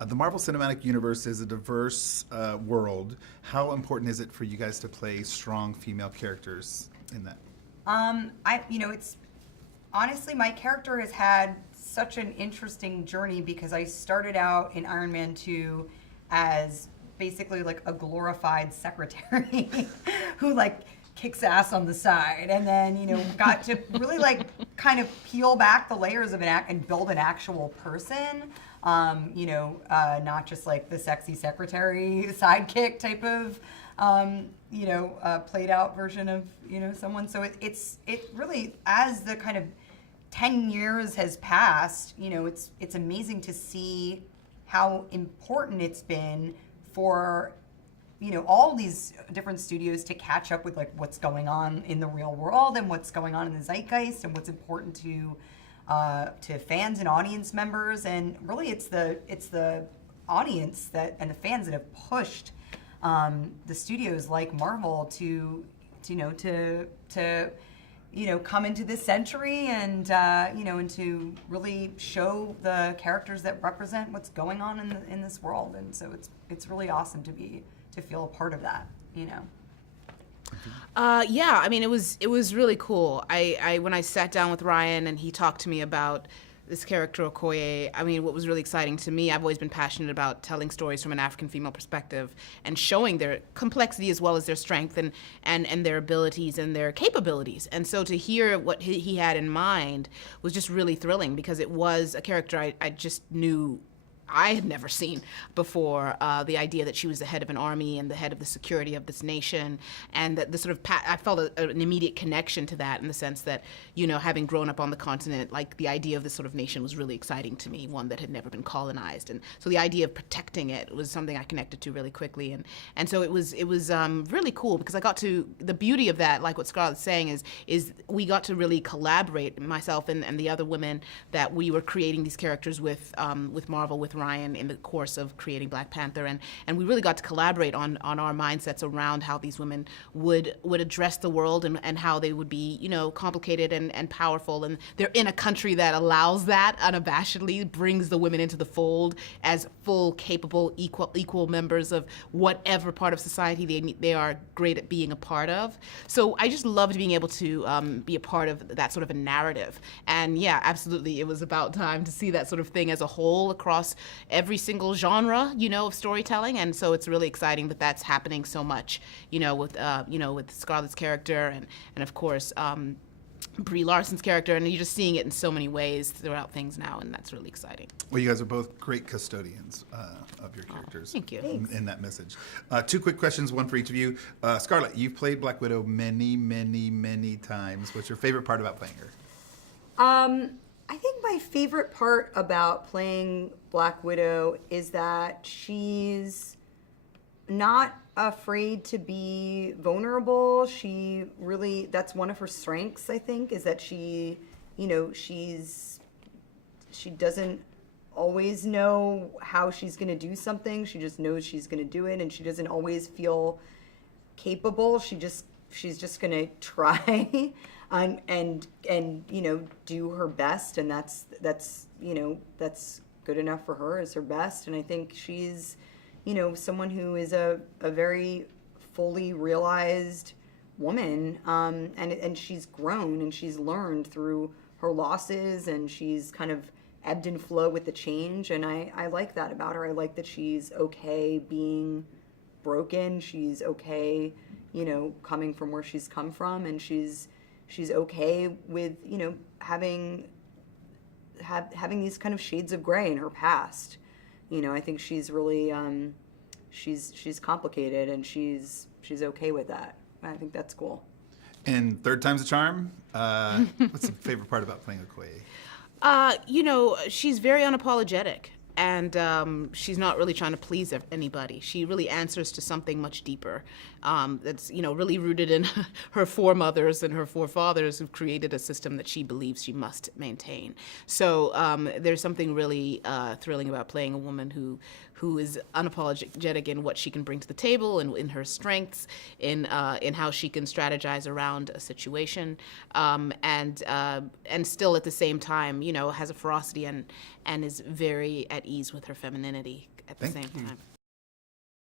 The Marvel Cinematic Universe is a diverse world. How important is it for you guys to play strong female characters in that? It's honestly, my character has had such an interesting journey because I started out in Iron Man 2 as basically like a glorified secretary who like kicks ass on the side, and then got to really like kind of peel back the layers of and build an actual person. Not just like the sexy secretary sidekick type of played out version of someone. So it really, as the kind of 10 years has passed, it's amazing to see how important it's been for all these different studios to catch up with like what's going on in the real world and what's going on in the zeitgeist and what's important to fans and audience members. And really it's the audience and the fans that have pushed the studios like Marvel to come into this century and and to really show the characters that represent what's going on in this world. And so it's really awesome to feel a part of that. Yeah, I mean, it was really cool. I when I sat down with Ryan and he talked to me about this character Okoye, I mean, what was really exciting to me, I've always been passionate about telling stories from an African female perspective and showing their complexity as well as their strength and their abilities and their capabilities. And so to hear what he had in mind was just really thrilling, because it was a character I just knew I had never seen before. The idea that she was the head of an army and the head of the security of this nation, and that the sort of I felt an immediate connection to that, in the sense that, having grown up on the continent, like the idea of this sort of nation was really exciting to me, one that had never been colonized. And so the idea of protecting it was something I connected to really quickly. And so it was really cool, because I got to, the beauty of that, like what Scarlett's saying, is we got to really collaborate, myself and the other women that we were creating these characters with Marvel, with Ryan, in the course of creating Black Panther, and we really got to collaborate on our mindsets around how these women would address the world, and how they would be complicated and powerful, and they're in a country that allows that unabashedly, brings the women into the fold as full, capable, equal members of whatever part of society they are great at being a part of. So I just loved being able to be a part of that sort of a narrative. And yeah, absolutely, it was about time to see that sort of thing as a whole across every single genre, of storytelling. And so it's really exciting that that's happening so much, with Scarlett's character and of course, Brie Larson's character, and you're just seeing it in so many ways throughout things now, and that's really exciting. Well, you guys are both great custodians of your characters. Thank you. In that message. Two quick questions, one for each of you. Scarlett, you've played Black Widow many, many, many times. What's your favorite part about playing her? I think my favorite part about playing Black Widow is that she's not afraid to be vulnerable. She really, that's one of her strengths, I think, is that she doesn't always know how she's going to do something. She just knows she's going to do it, and she doesn't always feel capable. She's just going to try and do her best, and that's good enough for her as her best. And I think she's someone who is a very fully realized woman, and she's grown and she's learned through her losses, and she's kind of ebbed and flowed with the change. And I like that about her. I like that she's okay being broken. She's okay, coming from where she's come from, and she's okay with, having these kind of shades of gray in her past. I think she's really, she's complicated, and she's okay with that. I think that's cool. And third time's a charm. What's the favorite part about playing Okoye? She's very unapologetic, and she's not really trying to please anybody. She really answers to something much deeper, that's really rooted in her foremothers and her forefathers, who've created a system that she believes she must maintain. So there's something really thrilling about playing a woman who is unapologetic in what she can bring to the table, and in her strengths, in how she can strategize around a situation, and still at the same time, has a ferocity and is very at ease with her femininity at the Thank same you. time.